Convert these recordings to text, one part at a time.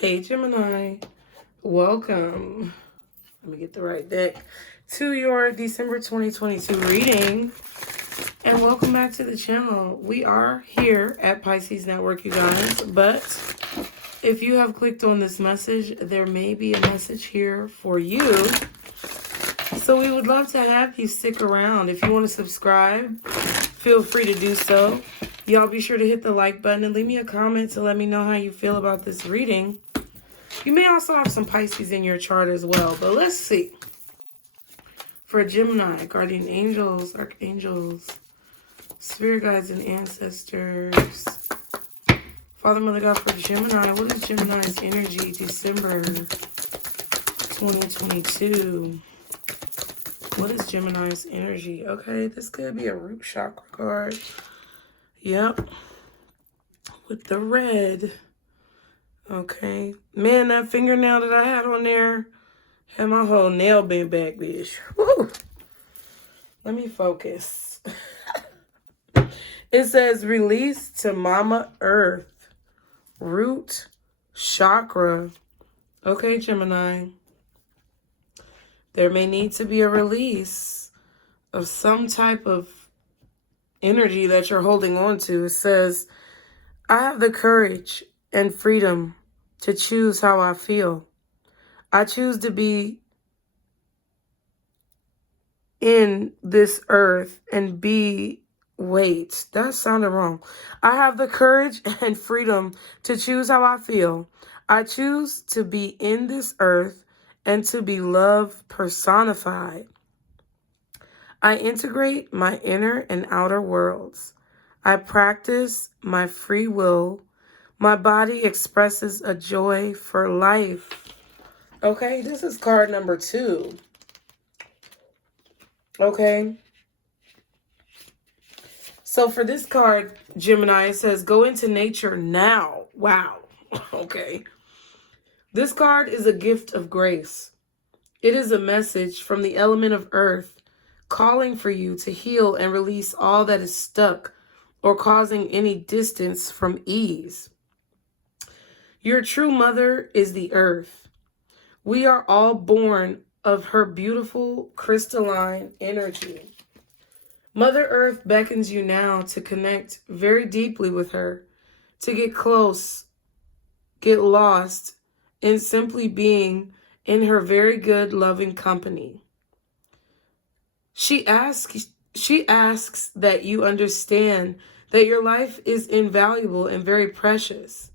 Hey Gemini, welcome. Let me get the right deck to your December 2022 reading. And welcome back to the channel. We are here at Pisces Network, you guys. But if you have clicked on this message, there may be a message here for you. So we would love to have you stick around. If you want to subscribe, feel free to do so. Y'all be sure to hit the like button and leave me a comment to let me know how you feel about this reading. You may also have some Pisces in your chart as well, but let's see. For Gemini, guardian angels, archangels, spirit guides, and ancestors. Father, Mother, God, for Gemini, what is Gemini's energy December 2022? What is Gemini's energy? Okay, this could be a root chakra card. Yep. With the red. Okay. Man, that fingernail that I had on there had my whole nail bent back, bitch. Woo! Let me focus. It says release to Mama Earth. Root chakra. Okay, Gemini. There may need to be a release of some type of energy that you're holding on to. It says, I have the courage and freedom to choose how I feel. I choose to be in this earth and be... Wait, that sounded wrong. I have the courage and freedom to choose how I feel. I choose to be in this earth and to be love personified. I integrate my inner and outer worlds. I practice my free will. My body expresses a joy for life. Okay, this is card number 2. Okay. So for this card, Gemini, it says, go into nature now. Wow. Okay. This card is a gift of grace. It is a message from the element of earth calling for you to heal and release all that is stuck or causing any distance from ease. Your true mother is the earth. We are all born of her beautiful crystalline energy. Mother Earth beckons you now to connect very deeply with her, to get close, get lost in simply being in her very good, loving company. She asks that you understand that your life is invaluable and very precious.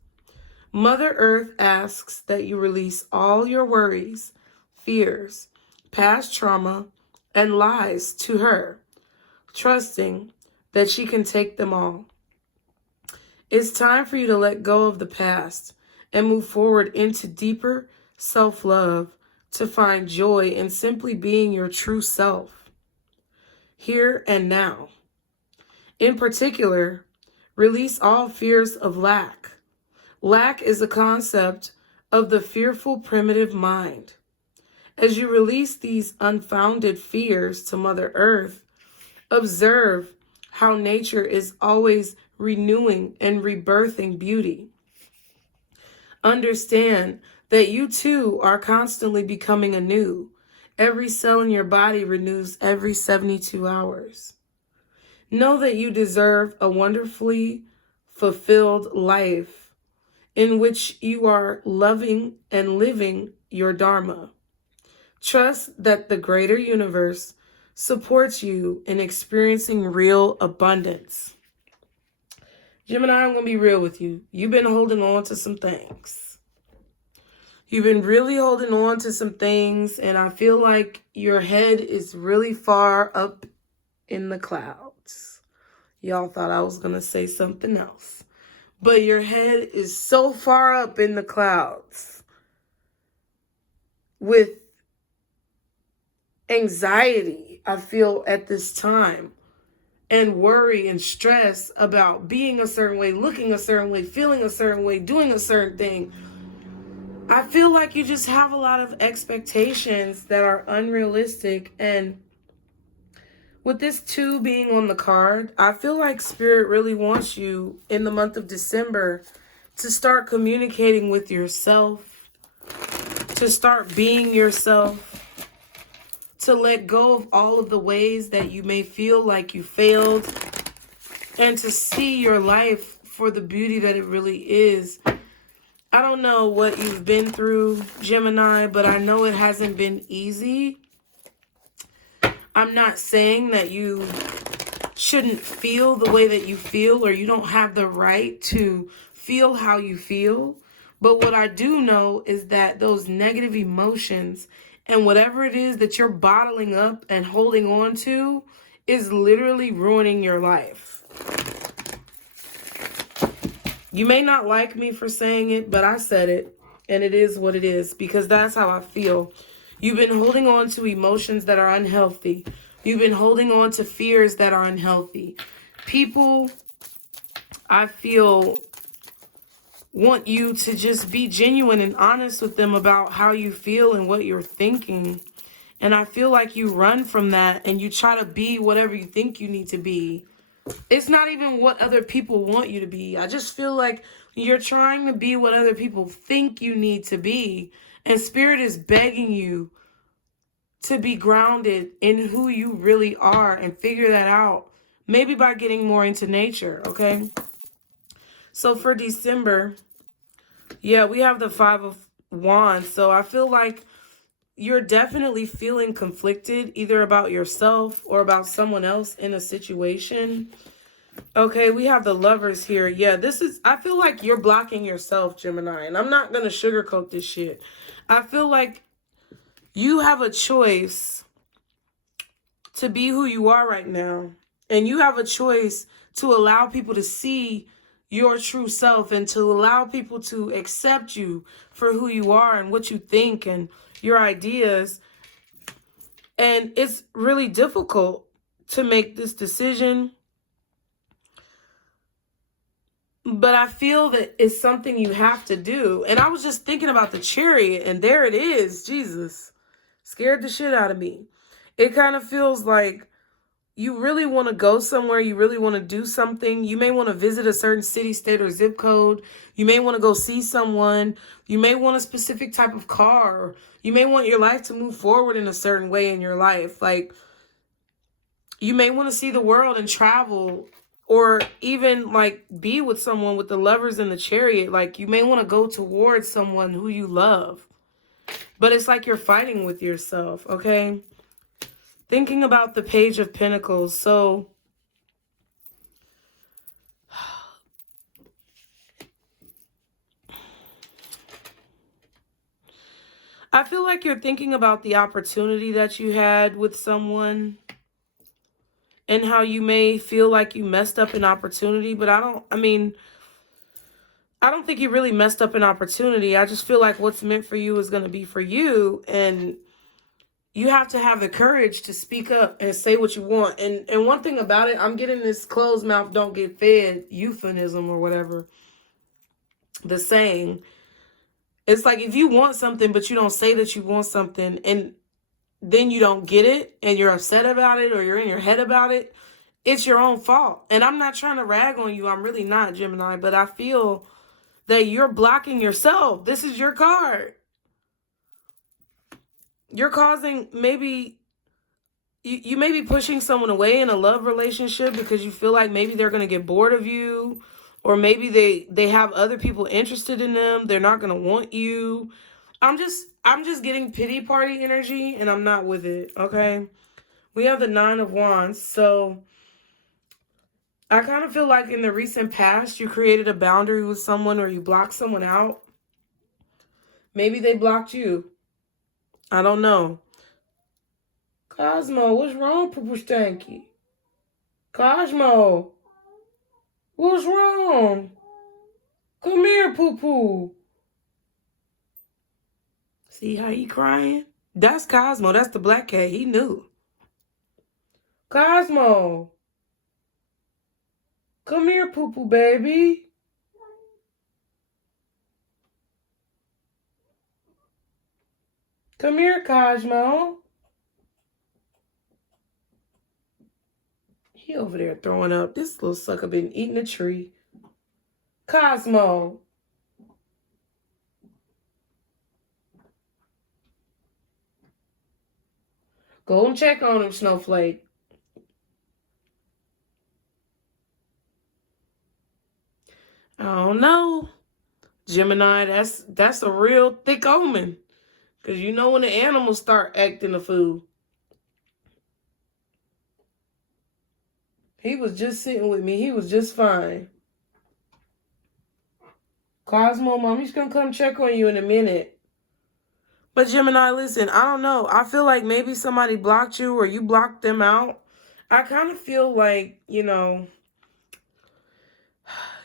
Mother Earth asks that you release all your worries, fears, past trauma, and lies to her, trusting that she can take them all. It's time for you to let go of the past and move forward into deeper self-love to find joy in simply being your true self. Here and now. In particular, release all fears of lack. Lack is a concept of the fearful primitive mind. As you release these unfounded fears to Mother Earth, observe how nature is always renewing and rebirthing beauty. Understand that you too are constantly becoming anew. Every cell in your body renews every 72 hours. Know that you deserve a wonderfully fulfilled life in which you are loving and living your Dharma. Trust that the greater universe supports you in experiencing real abundance. Gemini, I'm going to be real with you. You've been holding on to some things. You've been really holding on to some things, and I feel like your head is really far up in the clouds. Y'all thought I was going to say something else. But your head is so far up in the clouds with anxiety, I feel, at this time, and worry and stress about being a certain way, looking a certain way, feeling a certain way, doing a certain thing. I feel like you just have a lot of expectations that are unrealistic. And with this 2 being on the card, I feel like Spirit really wants you in the month of December to start communicating with yourself, to start being yourself, to let go of all of the ways that you may feel like you failed, and to see your life for the beauty that it really is. I don't know what you've been through, Gemini, but I know it hasn't been easy. I'm not saying that you shouldn't feel the way that you feel, or you don't have the right to feel how you feel. But what I do know is that those negative emotions and whatever it is that you're bottling up and holding on to is literally ruining your life. You may not like me for saying it, but I said it, and it is what it is, because that's how I feel. You've been holding on to emotions that are unhealthy. You've been holding on to fears that are unhealthy. People, I feel, want you to just be genuine and honest with them about how you feel and what you're thinking. And I feel like you run from that and you try to be whatever you think you need to be. It's not even what other people want you to be. I just feel like you're trying to be what other people think you need to be. And Spirit is begging you to be grounded in who you really are and figure that out. Maybe by getting more into nature, okay? So for December, yeah, we have the 5 of Wands. So I feel like you're definitely feeling conflicted, either about yourself or about someone else in a situation. Okay, we have the Lovers here. Yeah, I feel like you're blocking yourself, Gemini, and I'm not going to sugarcoat this shit. I feel like you have a choice to be who you are right now, and you have a choice to allow people to see your true self and to allow people to accept you for who you are and what you think and your ideas. And it's really difficult to make this decision, but I feel that it's something you have to do. And I was just thinking about the Chariot, and there it is. Jesus. Scared the shit out of me. It kind of feels like you really want to go somewhere. You really want to do something. You may want to visit a certain city, state, or zip code. You may want to go see someone. You may want a specific type of car. You may want your life to move forward in a certain way in your life. Like, you may want to see the world and travel, or even like be with someone with the Lovers in the Chariot. Like, you may want to go towards someone who you love, but it's like you're fighting with yourself, okay? Thinking about the Page of Pentacles. So I feel like you're thinking about the opportunity that you had with someone and how you may feel like you messed up an opportunity, but I don't think you really messed up an opportunity. I just feel like what's meant for you is going to be for you, and you have to have the courage to speak up and say what you want. And one thing about it, I'm getting this closed mouth, don't get fed euphemism or whatever, the saying. It's like if you want something, but you don't say that you want something, and then you don't get it, and you're upset about it, or you're in your head about it, it's your own fault. And I'm not trying to rag on you. I'm really not, Gemini, but I feel that you're blocking yourself. This is your card. You're causing, maybe you may be pushing someone away in a love relationship because you feel like maybe they're going to get bored of you, or maybe they have other people interested in them. They're not going to want you. I'm just getting pity party energy, and I'm not with it, okay? We have the 9 of Wands. So I kind of feel like in the recent past, you created a boundary with someone, or you blocked someone out. Maybe they blocked you. I don't know. Cosmo, what's wrong, Poo-Poo Stanky? Cosmo, what's wrong? Come here, Poo-Poo. See how he crying? That's Cosmo. That's the black cat. He knew. Cosmo. Come here, Poo-Poo, baby. Come here, Cosmo. He over there throwing up. This little sucker been eating a tree. Cosmo. Go and check on him, Snowflake. I don't know. Gemini, that's a real thick omen. Because you know when the animals start acting a fool. He was just sitting with me. He was just fine. Cosmo, mommy's going to come check on you in a minute. But Gemini, listen, I don't know. I feel like maybe somebody blocked you or you blocked them out. I kind of feel like, you know,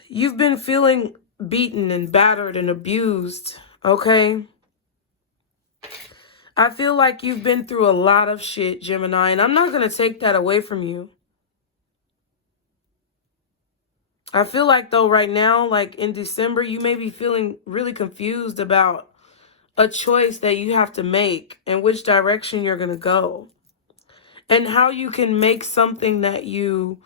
you've been feeling beaten and battered and abused, okay? I feel like you've been through a lot of shit, Gemini, and I'm not going to take that away from you. I feel like, though, right now, like in December, you may be feeling really confused about a choice that you have to make and which direction you're going to go. And how you can make something that you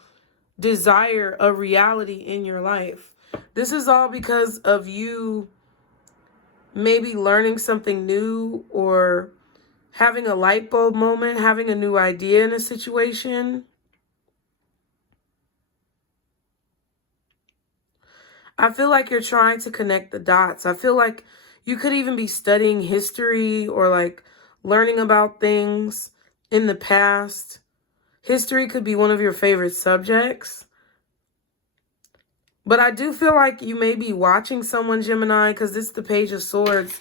desire a reality in your life. This is all because of you maybe learning something new or having a light bulb moment, having a new idea in a situation. I feel like you're trying to connect the dots. I feel like you could even be studying history or like learning about things in the past. History could be one of your favorite subjects. But I do feel like you may be watching someone, Gemini, because this is the Page of Swords.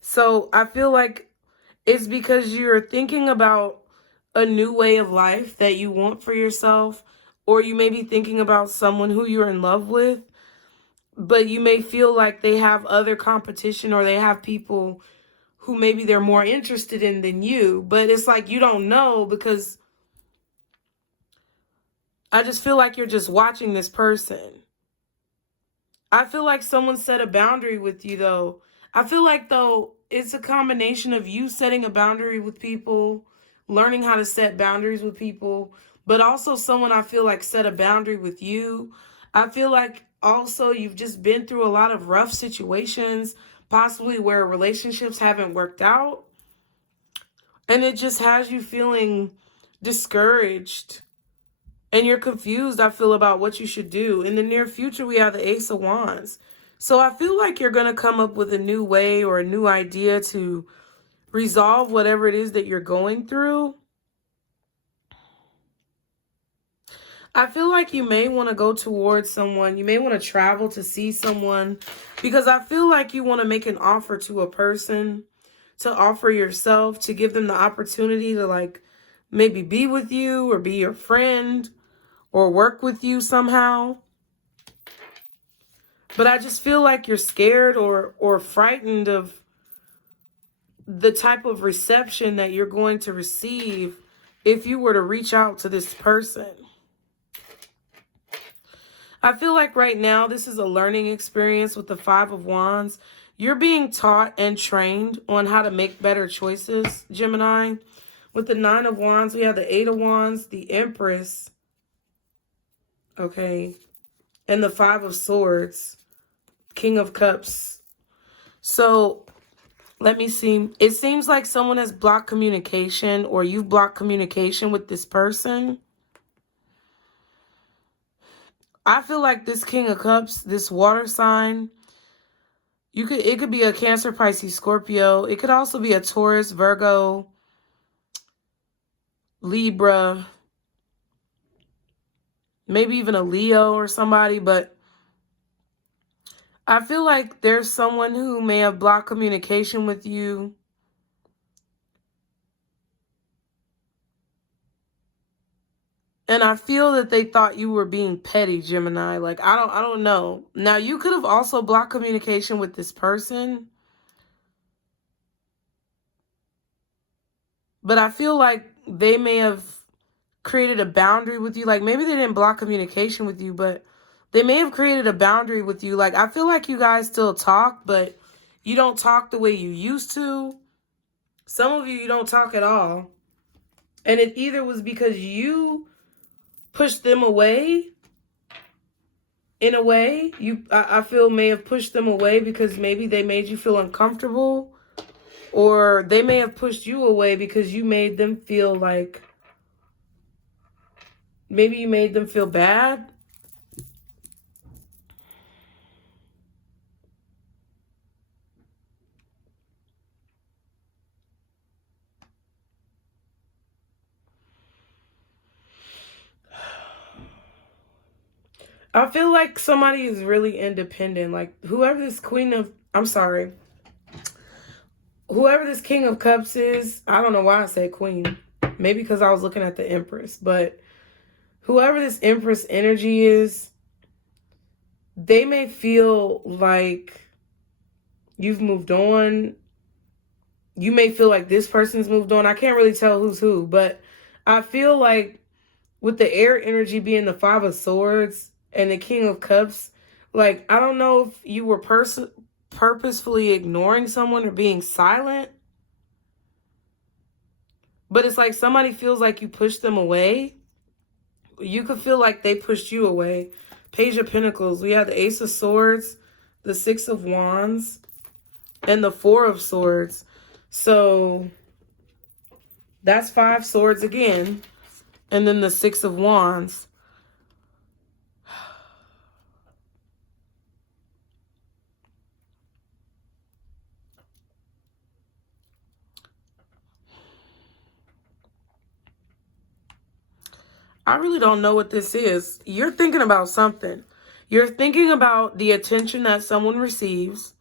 So I feel like it's because you're thinking about a new way of life that you want for yourself. Or you may be thinking about someone who you're in love with. But you may feel like they have other competition or they have people who maybe they're more interested in than you. But it's like you don't know because I just feel like you're just watching this person. I feel like someone set a boundary with you, though. I feel like, though, it's a combination of you setting a boundary with people, learning how to set boundaries with people, but also someone I feel like set a boundary with you. I feel like also you've just been through a lot of rough situations, possibly where relationships haven't worked out. And it just has you feeling discouraged. And you're confused, I feel, about what you should do. In the near future, we have the Ace of Wands. So I feel like you're going to come up with a new way or a new idea to resolve whatever it is that you're going through. I feel like you may want to go towards someone. You may want to travel to see someone. Because I feel like you want to make an offer to a person. To offer yourself. To give them the opportunity to like maybe be with you or be your friend. Or work with you somehow. But I just feel like you're scared or frightened of the type of reception that you're going to receive if you were to reach out to this person. I feel like right now this is a learning experience with the Five of Wands. You're being taught and trained on how to make better choices, Gemini. With the Nine of Wands, we have the Eight of Wands, the Empress. Okay. And the Five of Swords, King of Cups. So let me see. It seems like someone has blocked communication or you've blocked communication with this person. I feel like this King of Cups, this water sign, it could be a Cancer, Pisces, Scorpio. It could also be a Taurus, Virgo, Libra, maybe even a Leo or somebody, but I feel like there's someone who may have blocked communication with you. And I feel that they thought you were being petty, Gemini. Like, I don't know. Now, you could have also blocked communication with this person. But I feel like they may have created a boundary with you. Like, maybe they didn't block communication with you, but they may have created a boundary with you. Like, I feel like you guys still talk, but you don't talk the way you used to. Some of you don't talk at all. And it either was because you pushed them away. In a way, I feel may have pushed them away because maybe they made you feel uncomfortable. Or they may have pushed you away because you made them feel like, maybe you made them feel bad. I feel like somebody is really independent. Like whoever this whoever this King of Cups is, I don't know why I said queen. Maybe because I was looking at the Empress. But whoever this Empress energy is, they may feel like you've moved on. You may feel like this person's moved on. I can't really tell who's who. But I feel like with the air energy being the Five of Swords and the King of Cups, like, I don't know if you were purposefully ignoring someone or being silent, but it's like somebody feels like you pushed them away. You could feel like they pushed you away. Page of Pentacles. We have the Ace of Swords, the Six of Wands, and the Four of Swords. So that's 5 swords again. And then the Six of Wands. I really don't know what this is. You're thinking about something. You're thinking about the attention that someone receives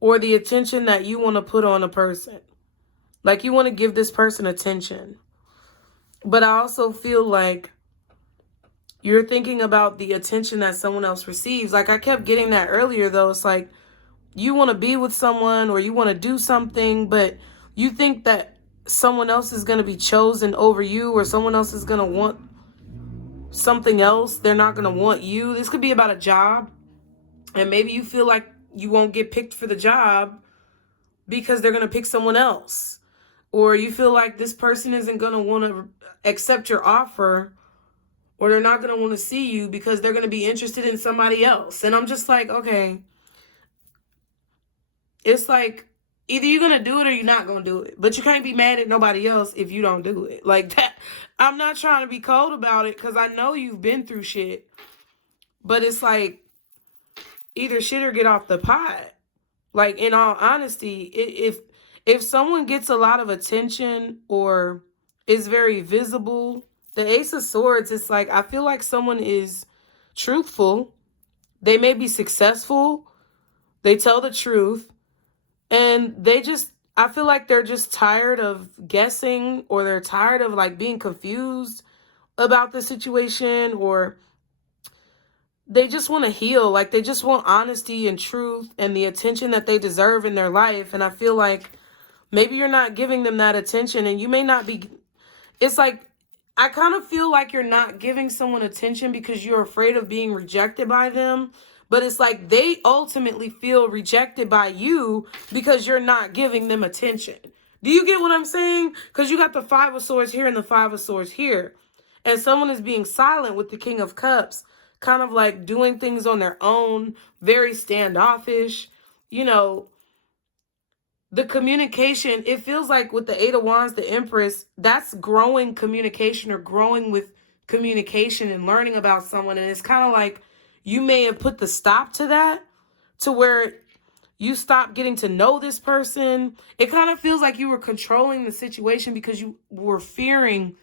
or the attention that you want to put on a person. Like you want to give this person attention. But I also feel like you're thinking about the attention that someone else receives. Like I kept getting that earlier though. It's like you want to be with someone or you want to do something, but you think that someone else is going to be chosen over you or someone else is going to want something else. They're not going to want you. This could be about a job. And maybe you feel like you won't get picked for the job because they're going to pick someone else. Or you feel like this person isn't going to want to accept your offer, or they're not going to want to see you because they're going to be interested in somebody else. And I'm just like, okay. It's like either you're going to do it or you're not going to do it. But you can't be mad at nobody else if you don't do it. Like that. I'm not trying to be cold about it because I know you've been through shit. But it's like either shit or get off the pot. Like, in all honesty, if someone gets a lot of attention or is very visible, the Ace of Swords, it's like I feel like someone is truthful. They may be successful. They tell the truth. And I feel like they're just tired of guessing, or they're tired of like being confused about the situation, or they just want to heal. Like they just want honesty and truth and the attention that they deserve in their life. And I feel like maybe you're not giving them that attention, and you may not be. It's like, I kind of feel like you're not giving someone attention because you're afraid of being rejected by them. But it's like they ultimately feel rejected by you because you're not giving them attention. Do you get what I'm saying? Because you got the Five of Swords here and the Five of Swords here. And someone is being silent with the King of Cups, kind of like doing things on their own, very standoffish. You know, the communication, it feels like with the Eight of Wands, the Empress, that's growing communication or growing with communication and learning about someone. And it's kind of like you may have put the stop to that, to where you stop getting to know this person. It kind of feels like you were controlling the situation because you were fearing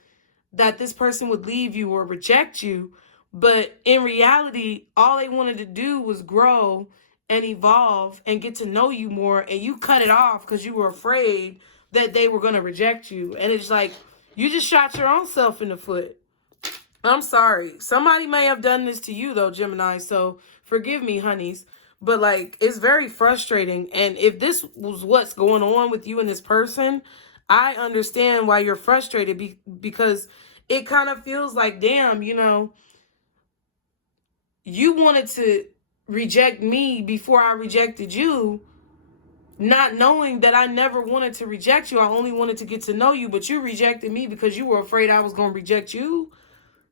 that this person would leave you or reject you. But in reality, all they wanted to do was grow and evolve and get to know you more. And you cut it off because you were afraid that they were going to reject you. And it's like, you just shot your own self in the foot. I'm sorry. Somebody may have done this to you, though, Gemini. So forgive me, honeys. But, like, it's very frustrating. And if this was what's going on with you and this person, I understand why you're frustrated. Because it kind of feels like, damn, you know, you wanted to reject me before I rejected you, not knowing that I never wanted to reject you. I only wanted to get to know you. But you rejected me because you were afraid I was going to reject you.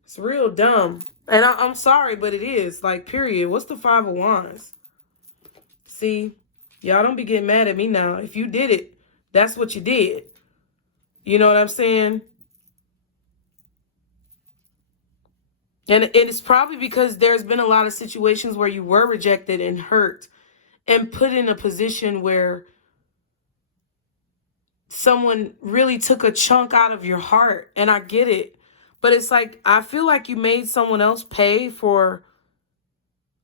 It's real dumb. And I'm sorry, but it is. Like, period. What's the Five of Wands? See, y'all don't be getting mad at me now. If you did it, That's what you did. You know what I'm saying? And it's probably because there's been a lot of situations where you were rejected and hurt and put in a position where someone really took a chunk out of your heart. And I get it. But it's like, I feel like you made someone else pay for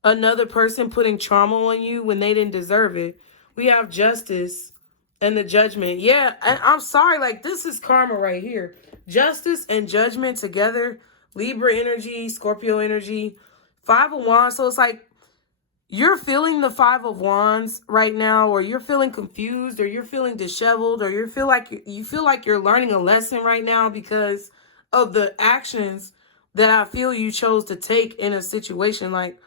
another person putting trauma on you when they didn't deserve it. We have justice and the judgment. Yeah, and I'm sorry. Like, this is karma right here. Justice and judgment together. Libra energy, Scorpio energy, 5 of Wands. So it's like you're feeling the 5 of Wands right now, or you're feeling confused, or you're feeling disheveled, or you feel like you're learning a lesson right now because of the actions that I feel you chose to take in a situation. Like,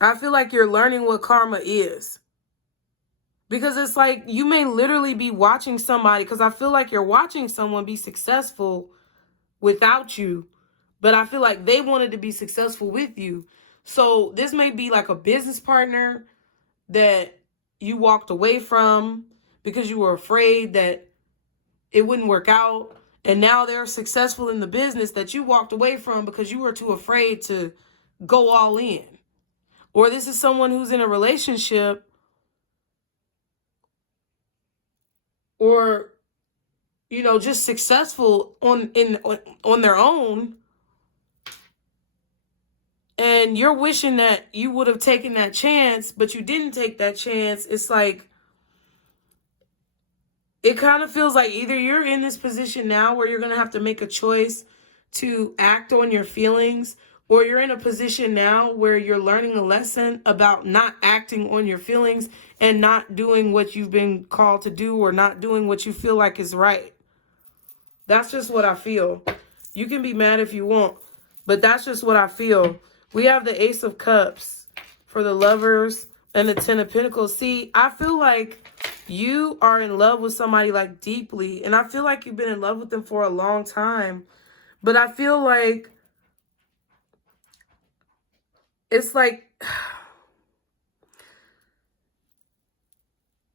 I feel like you're learning what karma is. Because it's like you may literally be watching somebody, because I feel like you're watching someone be successful without you, but I feel like they wanted to be successful with you. So this may be like a business partner that you walked away from because you were afraid that it wouldn't work out. And now they're successful in the business that you walked away from because you were too afraid to go all in. Or this is someone who's in a relationship, or, you know, just successful on their own, and you're wishing that you would have taken that chance, but you didn't take that chance. It's like, it kind of feels like either you're in this position now where you're going to have to make a choice to act on your feelings, or you're in a position now where you're learning a lesson about not acting on your feelings and not doing what you've been called to do, or not doing what you feel like is right. That's just what I feel. You can be mad if you want, but that's just what I feel. We have the Ace of Cups for the lovers and the 10 of Pentacles. See, I feel like you are in love with somebody, like, deeply. And I feel like you've been in love with them for a long time. But I feel like it's like,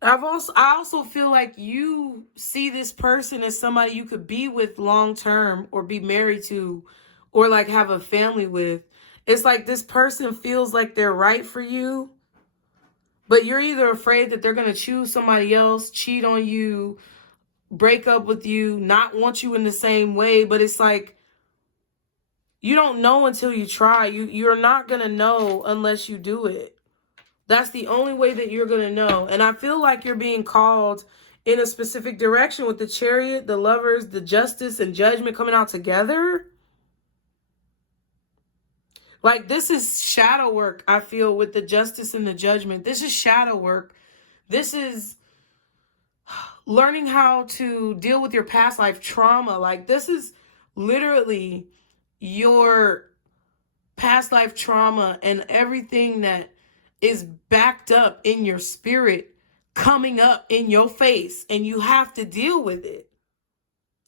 I also feel like you see this person as somebody you could be with long term, or be married to, or like have a family with. It's like this person feels like they're right for you, but you're either afraid that they're going to choose somebody else, cheat on you, break up with you, not want you in the same way. But it's like, you don't know until you try. You're not going to know unless you do it. That's the only way that you're going to know. And I feel like you're being called in a specific direction with the Chariot, the Lovers, the Justice, and Judgment coming out together. Like, this is shadow work, I feel, with the Justice and the Judgment. This is shadow work. This is learning how to deal with your past life trauma. Like, this is literally your past life trauma and everything that is backed up in your spirit coming up in your face, and you have to deal with it.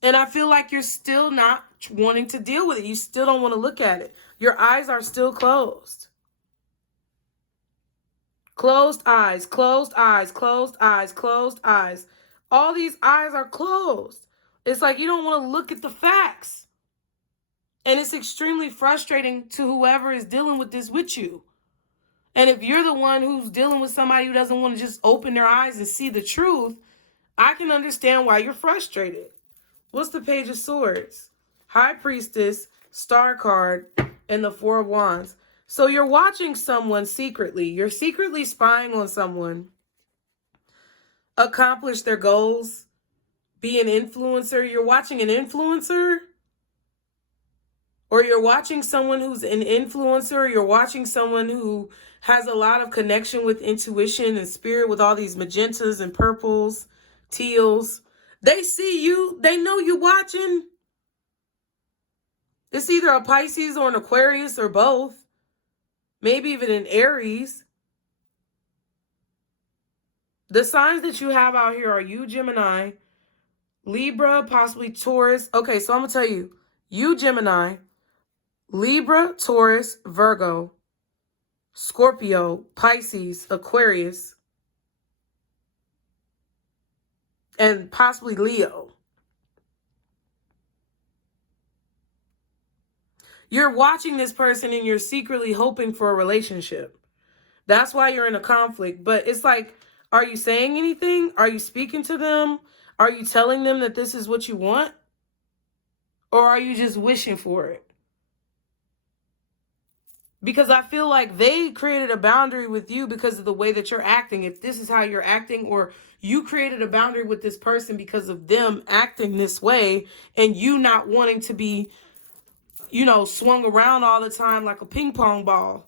And I feel like you're still not wanting to deal with it. You still don't want to look at it. Your eyes are still closed. Closed eyes, closed eyes, closed eyes, closed eyes. All these eyes are closed. It's like you don't want to look at the facts. And it's extremely frustrating to whoever is dealing with this with you. And if you're the one who's dealing with somebody who doesn't want to just open their eyes and see the truth, I can understand why you're frustrated. What's the Page of Swords? High Priestess, Star card, and the 4 of Wands. So you're watching someone secretly. You're secretly spying on someone accomplish their goals, be an influencer. You're watching an influencer, or you're watching someone who's an influencer. You're watching someone who has a lot of connection with intuition and spirit, with all these magentas and purples, teals. They see you. They know you watching. It's either a Pisces or an Aquarius, or both. Maybe even an Aries. The signs that you have out here are you, Gemini, Libra, possibly Taurus. Okay, so I'm going to tell you, Gemini, Libra, Taurus, Virgo. Scorpio, Pisces, Aquarius, and possibly Leo. You're watching this person and you're secretly hoping for a relationship. That's why you're in a conflict. But it's like, are you saying anything? Are you speaking to them? Are you telling them that this is what you want? Or are you just wishing for it? Because I feel like they created a boundary with you because of the way that you're acting. If this is how you're acting, or you created a boundary with this person because of them acting this way and you not wanting to be, you know, swung around all the time like a ping pong ball.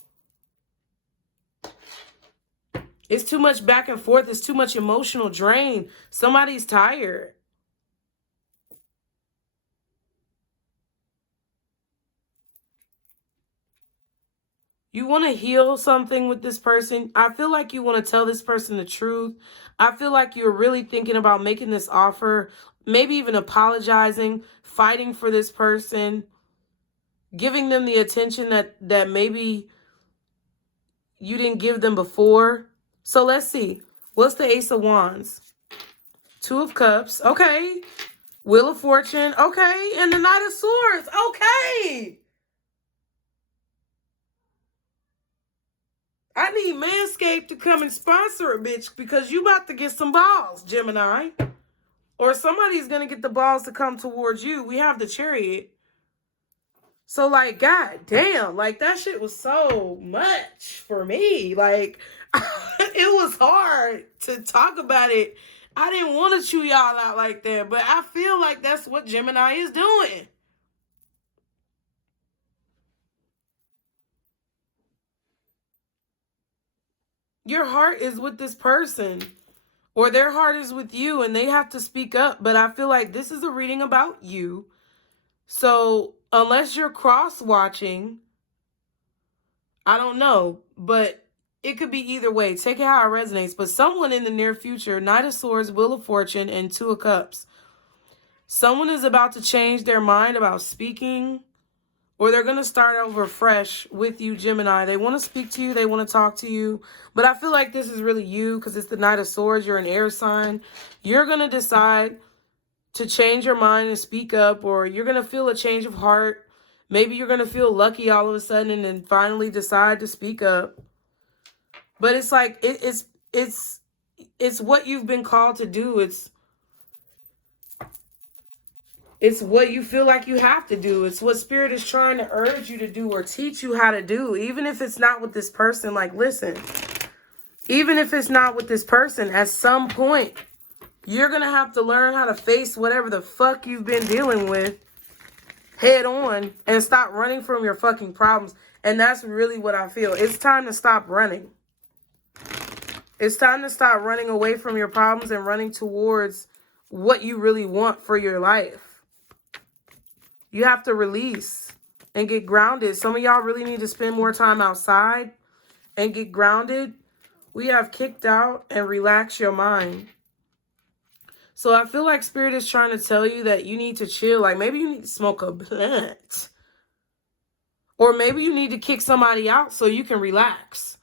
It's too much back and forth. It's too much emotional drain. Somebody's tired. You want to heal something with this person. I feel like you want to tell this person the truth. I feel like you're really thinking about making this offer, maybe even apologizing, fighting for this person, giving them the attention that maybe you didn't give them before. So let's see. What's the Ace of Wands? Two of Cups. Okay. Wheel of Fortune. Okay. And the Knight of Swords. Okay. I need Manscaped to come and sponsor a bitch because you about to get some balls, Gemini. Or somebody's going to get the balls to come towards you. We have the Chariot. So, like, god damn, like, that shit was so much for me. Like, it was hard to talk about it. I didn't want to chew y'all out like that, but I feel like that's what Gemini is doing. Your heart is with this person, or their heart is with you, and they have to speak up. But I feel like this is a reading about you. So unless you're cross-watching, I don't know, but it could be either way. Take it how it resonates. But someone in the near future, Knight of Swords, Wheel of Fortune, and Two of Cups, someone is about to change their mind about speaking, or they're going to start over fresh with you, Gemini. They want to speak to you. They want to talk to you. But I feel like this is really you because it's the Knight of Swords. You're an air sign. You're going to decide to change your mind and speak up, or you're going to feel a change of heart. Maybe you're going to feel lucky all of a sudden and then finally decide to speak up. But it's like, it's what you've been called to do. It's what you feel like you have to do. It's what Spirit is trying to urge you to do or teach you how to do. Even if it's not with this person, like, listen, even if it's not with this person, at some point, you're going to have to learn how to face whatever the fuck you've been dealing with head on and stop running from your fucking problems. And that's really what I feel. It's time to stop running. It's time to stop running away from your problems and running towards what you really want for your life. You have to release and get grounded. Some of y'all really need to spend more time outside and get grounded. We have kicked out and relax your mind. So I feel like Spirit is trying to tell you that you need to chill. Like maybe you need to smoke a blunt. Or maybe you need to kick somebody out so you can relax.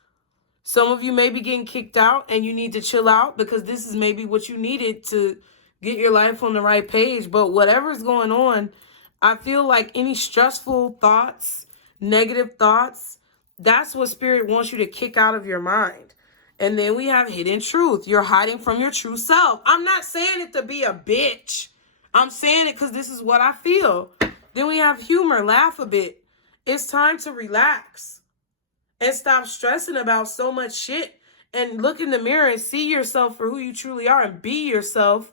Some of you may be getting kicked out and you need to chill out because this is maybe what you needed to get your life on the right page. But whatever's going on, I feel like any stressful thoughts, negative thoughts, that's what Spirit wants you to kick out of your mind. And then we have hidden truth. You're hiding from your true self. I'm not saying it to be a bitch. I'm saying it because this is what I feel. Then we have humor. Laugh a bit. It's time to relax and stop stressing about so much shit and look in the mirror and see yourself for who you truly are and be yourself.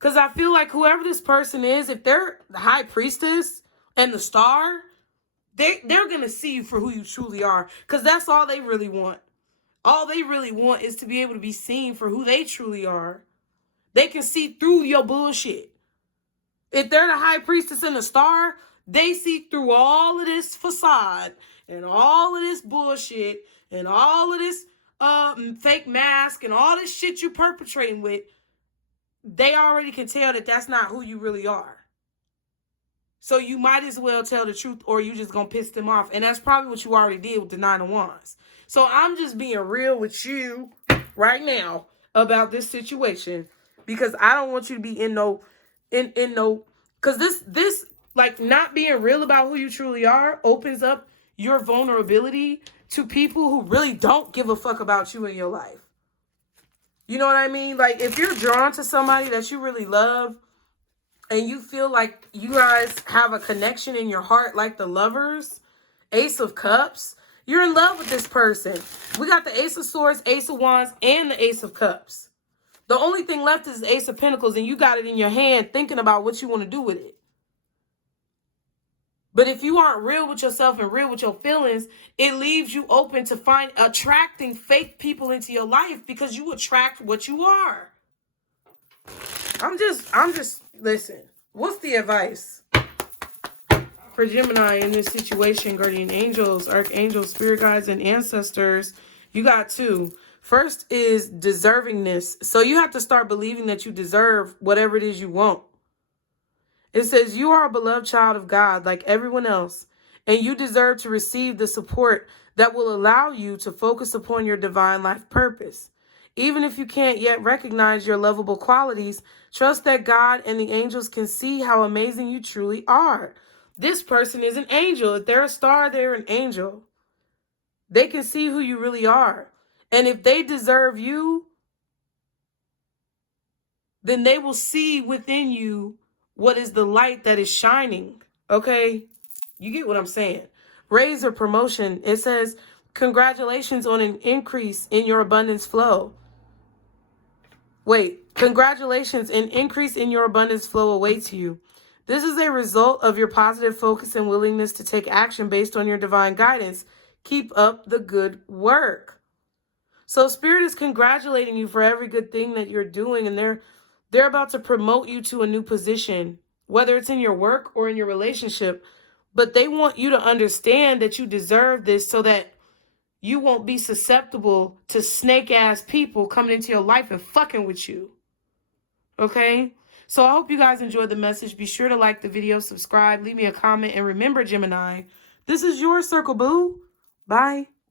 Because I feel like whoever this person is, if they're the high priestess and the star, they're going to see you for who you truly are. Because that's all they really want. All they really want is to be able to be seen for who they truly are. They can see through your bullshit. If they're the high priestess and the star, they see through all of this facade and all of this bullshit and all of this fake mask and all this shit you're perpetrating with. They already can tell that that's not who you really are. So you might as well tell the truth or you just going to piss them off. And that's probably what you already did with the Nine of Wands. So I'm just being real with you right now about this situation, because I don't want you to be in no, because this like not being real about who you truly are opens up your vulnerability to people who really don't give a fuck about you in your life. You know what I mean? Like, if you're drawn to somebody that you really love and you feel like you guys have a connection in your heart, like the Lovers, Ace of Cups, you're in love with this person. We got the Ace of Swords, Ace of Wands, and the Ace of Cups. The only thing left is the Ace of Pentacles, and you got it in your hand thinking about what you want to do with it. But if you aren't real with yourself and real with your feelings, it leaves you open to attracting fake people into your life, because you attract what you are. I'm just, listen, what's the advice for Gemini in this situation? Guardian angels, archangels, spirit guides, and ancestors. You got two. First is deservingness. So you have to start believing that you deserve whatever it is you want. It says you are a beloved child of God like everyone else, and you deserve to receive the support that will allow you to focus upon your divine life purpose. Even if you can't yet recognize your lovable qualities, trust that God and the angels can see how amazing you truly are. This person is an angel. If they're a star, they're an angel. They can see who you really are. And if they deserve you, then they will see within you what is the light that is shining. Okay? You get what I'm saying. Raise or promotion. It says, congratulations on an increase in your abundance flow. Wait, congratulations, an increase in your abundance flow awaits you. This is a result of your positive focus and willingness to take action based on your divine guidance. Keep up the good work. So Spirit is congratulating you for every good thing that you're doing, and they're about to promote you to a new position, whether it's in your work or in your relationship. But they want you to understand that you deserve this so that you won't be susceptible to snake-ass people coming into your life and fucking with you. Okay? So I hope you guys enjoyed the message. Be sure to like the video, subscribe, leave me a comment, and remember, Gemini, this is your circle, boo. Bye.